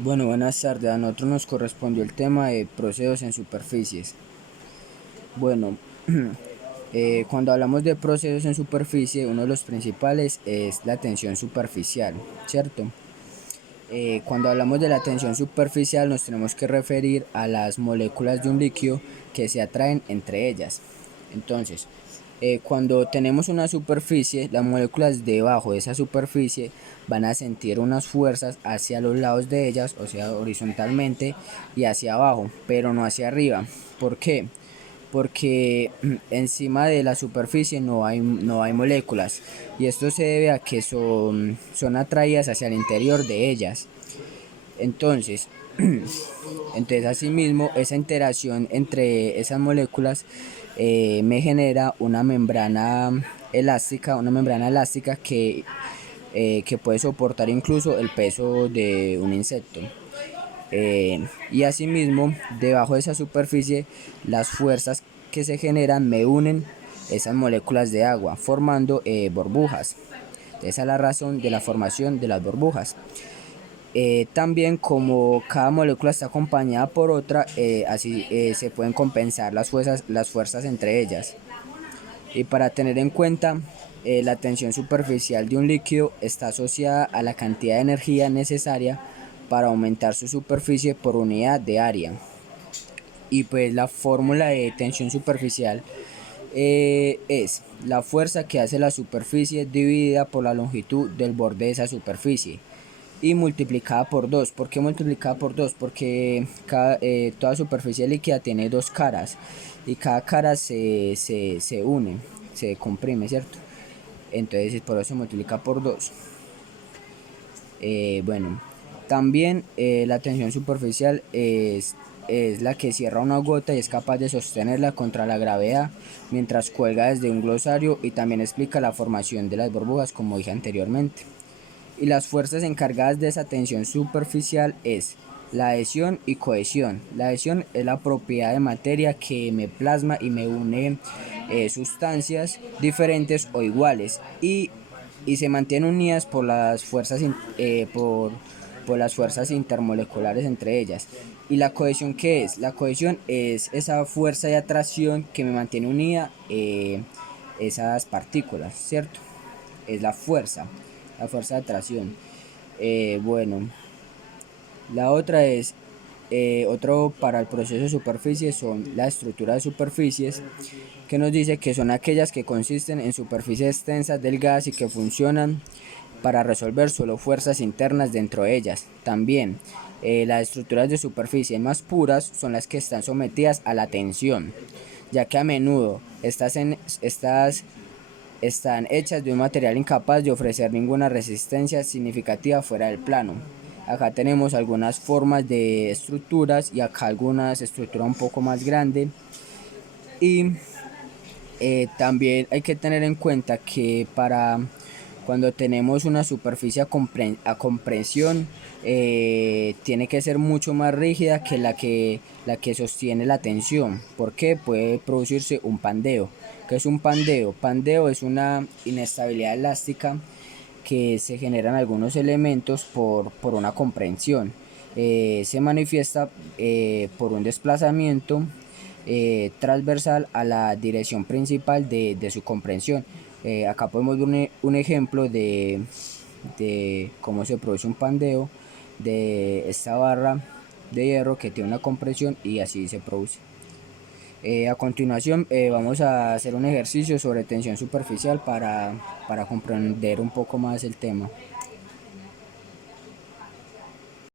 Bueno, buenas tardes. A nosotros nos correspondió el tema de procesos en superficies. Bueno, cuando hablamos de procesos en superficie, uno de los principales es la tensión superficial, ¿cierto? Cuando hablamos de la tensión superficial nos tenemos que referir a las moléculas de un líquido que se atraen entre ellas. Entonces, cuando tenemos una superficie, las moléculas debajo de esa superficie van a sentir unas fuerzas hacia los lados de ellas, o sea, horizontalmente y hacia abajo, pero no hacia arriba. ¿Por qué? Porque encima de la superficie no hay moléculas, y esto se debe a que son atraídas hacia el interior de ellas. Entonces, entonces asimismo, esa interacción entre esas moléculas me genera una membrana elástica que puede soportar incluso el peso de un insecto. Y asimismo, debajo de esa superficie, las fuerzas que se generan me unen esas moléculas de agua, formando burbujas. Esa es la razón de la formación de las burbujas. También, como cada molécula está acompañada por otra, así se pueden compensar las fuerzas entre ellas. Y para tener en cuenta, la tensión superficial de un líquido está asociada a la cantidad de energía necesaria para aumentar su superficie por unidad de área. Y pues la fórmula de tensión superficial es la fuerza que hace la superficie dividida por la longitud del borde de esa superficie y multiplicada por 2. ¿Por qué multiplicada por 2? Porque toda superficie líquida tiene dos caras, y cada cara se une, se comprime, ¿cierto? Entonces por eso se multiplica por 2. Bueno, también la tensión superficial es la que cierra una gota y es capaz de sostenerla contra la gravedad mientras cuelga desde un glosario, y también explica la formación de las burbujas, como dije anteriormente. Y las fuerzas encargadas de esa tensión superficial es la adhesión y cohesión. La adhesión es la propiedad de materia que me plasma y me une sustancias diferentes o iguales, y se mantienen unidas por las fuerzas intermoleculares entre ellas. ¿Y la cohesión qué es? La cohesión es esa fuerza de atracción que me mantiene unida esas partículas, ¿cierto? Es la fuerza de atracción. Bueno, la otra es, otro para el proceso de superficie son la estructura de superficies, que nos dice que son aquellas que consisten en superficies extensas del gas y que funcionan para resolver solo fuerzas internas dentro de ellas. También, las estructuras de superficie más puras son las que están sometidas a la tensión, ya que a menudo estas están hechas de un material incapaz de ofrecer ninguna resistencia significativa fuera del plano. Acá tenemos algunas formas de estructuras, y acá algunas estructuras un poco más grandes. Y también hay que tener en cuenta que para cuando tenemos una superficie a compresión, tiene que ser mucho más rígida que la que sostiene la tensión, porque puede producirse un pandeo. ¿Qué es un pandeo? Pandeo es una inestabilidad elástica que se generan algunos elementos por una comprensión. Se manifiesta por un desplazamiento transversal a la dirección principal de su comprensión. Acá podemos ver un ejemplo de cómo se produce un pandeo de esta barra de hierro que tiene una compresión, y así se produce. A continuación, vamos a hacer un ejercicio sobre tensión superficial para comprender un poco más el tema.